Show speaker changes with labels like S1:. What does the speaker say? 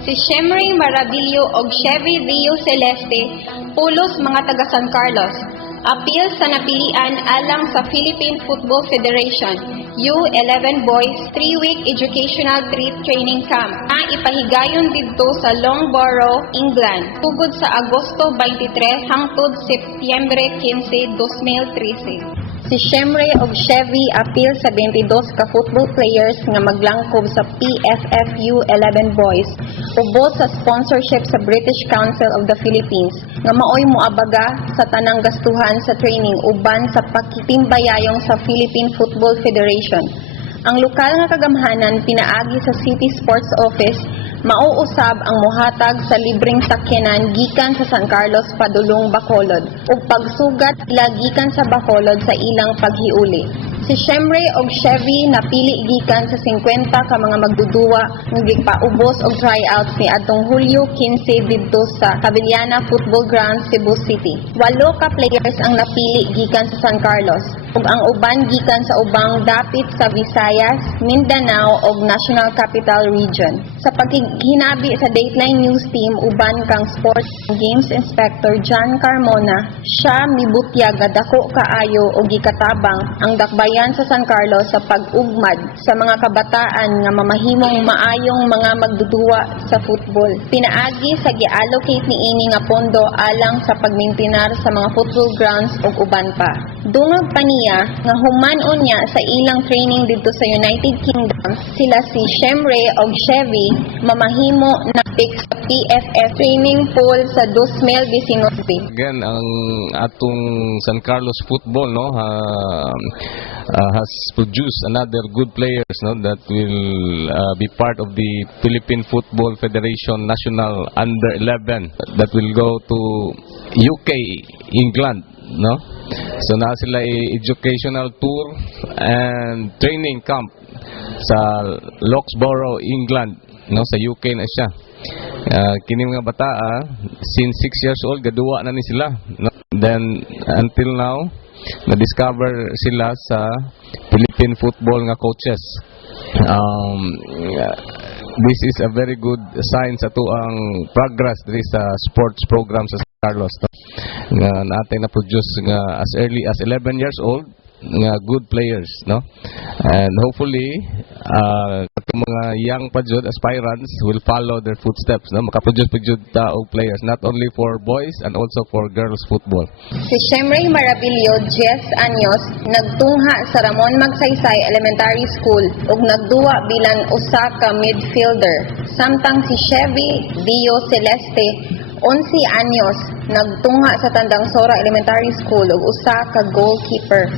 S1: Si Shemray Maravillo og Chevy Rio Celeste, pulos mga taga San Carlos. Appeal sa napilian alang sa Philippine Football Federation, U11 Boys 3-week educational trip training camp na ipahigayon didto sa Loughborough, England, tugod sa Agosto 23 hangtod Setyembre 15, 2013.
S2: Si Shemray og Chevy appeal sa 22 ka football players nga maglangkob sa PFFU 11 Boys ubos sa sponsorship sa British Council of the Philippines nga maoy moabaga sa tanang gastuhan sa training uban sa pakitimbayayong sa Philippine Football Federation. Ang lokal nga kagamhanan pinaagi sa City Sports Office mauusab ang mohatag sa libreng sakyanan gikan sa San Carlos padulong Bacolod ug pagsugat ila gikan sa Bacolod sa ilang paghiuli. Si Shemray og Chevy napili gikan sa 50 ka mga magduduwa nga gipaubos og tryouts ni adtong Hulyo 15 didto sa Cavillana Football Ground, Cebu City.
S3: Walo ka players ang napili gikan sa San Carlos ug ang uban gikan sa ubang dapit sa Visayas, Mindanao ug National Capital Region. Sa paghinabi sa Dateline News Team uban kang Sports Games Inspector John Carmona, siya mibutyag nga dako kaayo og gikatabang ang dakbayan sa San Carlos sa pag-ugmad sa mga kabataan nga mamahimong maayong mga magduduwa sa football. Pinaagi sa gi-allocate ni ini nga pondo alang sa pagmintinar sa mga football grounds ug uban pa. Dungag pa niya nga human-on niya sa ilang training dito sa United Kingdom sila si Shemray og Chevy mamahimo na pick sa PFF training pool sa 2019.
S4: Again, ang atong San Carlos football no ha- uh, has produced another good players no that will uh, be part of the Philippine Football Federation National Under 11 that will go to UK, England, no? So na sila educational tour and training camp sa Locksborough, England, no sa UK na siya. Uh, kini mga bata ah, since 6 years old gaduwa na ni sila no? then until now na-discover sila sa Philippine football nga coaches um, this is a very good sign sa to ang progress diri sa sports program sa San Carlos no? Nga natin na produce nga as early as 11 years old nga good players no? And hopefully uh, mga young pa jud aspirants will follow their footsteps no? Makaproduce pa jud ta og players not only for boys and also for girls football.
S5: Si Shemray Maravillo, 10 anyos, nagtungha sa Ramon Magsaysay Elementary School ug nagduwa bilang usa ka midfielder. Samtang si Chevy Dio Celeste, 11 anyos, nagtungha sa Tandang Sora Elementary School ug usa ka goalkeeper.